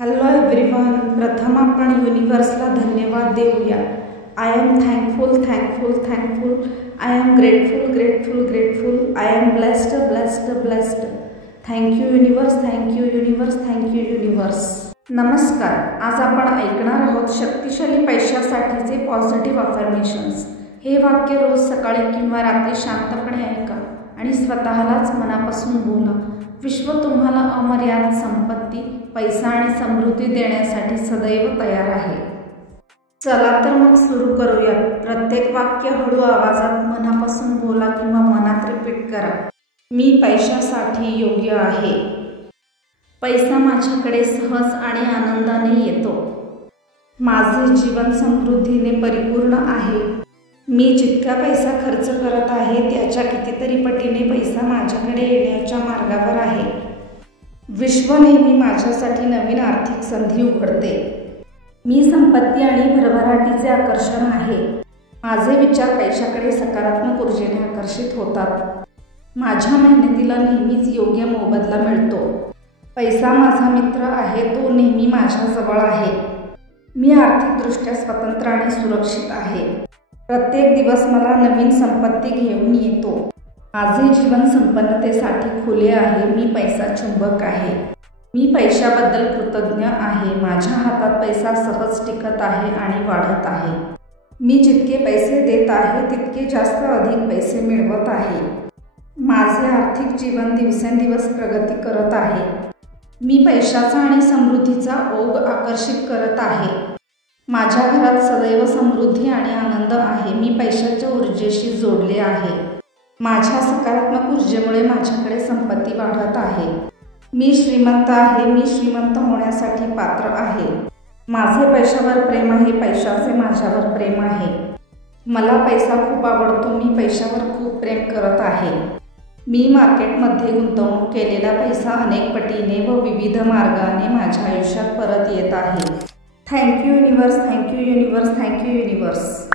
Hello everyone, प्रथम आपण युनिवर्सला धन्यवाद देऊया। I am thankful thankful thankful, I am grateful grateful grateful, I am blessed blessed blessed. Thank you universe, thank you universe, thank you universe. नमस्कार, आज आपण ऐकणार आहोत शक्तिशाली पैशासाठीचे पॉझिटिव्ह अफर्मेशन्स। हे वाक्य रोज सकाळी किंवा रात्री शांतपणे ऐका आणि स्वतःलाच मनापासून बोला। विश्व तुम्हाला अमर्याद संपत्ती, पैसा आणि समृद्धी देण्यासाठी सदैव तयार आहे। चला तर मग सुरू करूयात। प्रत्येक वाक्य हळू आवाजात मनापासून बोला किंवा मनात रिपीट करा। मी पैशासाठी योग्य आहे। पैसा माझ्याकडे सहज आणि आनंदाने येतो। माझे जीवन समृद्धीने परिपूर्ण आहे। मी जितका पैसा खर्च करत आहे त्याच्या कितीतरी पटीने पैसा माझ्याकडे येण्याच्या मार्गावर आहे। विश्व नेहमी माझ्यासाठी नवीन आर्थिक संधी उघडते। मी संपत्ती आणि भरभराटीचे आकर्षण आहे। माझे विचार पैशाकडे सकारात्मक ऊर्जेने आकर्षित होतात। माझ्या मेहनतीला नेहमीच योग्य मोबदला मिळतो। पैसा माझा मित्र आहे, तो नेहमी माझ्याजवळ आहे। मी आर्थिकदृष्ट्या स्वतंत्र आणि सुरक्षित आहे। प्रत्येक दिवस मला नवीन संपत्ती घेऊन येतो। माझे जीवन संपन्नतेसाठी खुले आहे। मी पैसा चुंबक आहे। मी पैशाबद्दल कृतज्ञ आहे। माझ्या हातात पैसा सहज टिकत आहे आणि वाढत आहे। मी जितके पैसे देत आहे तितके जास्त अधिक पैसे मिळवत आहे। माझे आर्थिक जीवन दिवसेंदिवस प्रगती करत आहे। मी पैशाचा आणि समृद्धीचा ओघ आकर्षित करत आहे। माझ्या घरात सदैव समृद्धी आणि आनंद आहे। मी पैशाच्या ऊर्जेशी जोडले आहे। माझ्या सकारात्मक ऊर्जेमुळे माझ्याकडे संपत्ती वाढत आहे। मी श्रीमंत आहे। मी श्रीमंत होण्यासाठी पात्र आहे। माझे पैशावर प्रेम आहे। पैशाचे माझ्यावर प्रेम आहे। मला पैसा खूप आवडतो। मी पैशावर खूप प्रेम करत आहे। मी मार्केटमध्ये गुंतवणूक केलेला पैसा अनेक पटीने व विविध मार्गाने माझ्या आयुष्यात परत येत आहे। Thank you universe, thank you universe, thank you universe.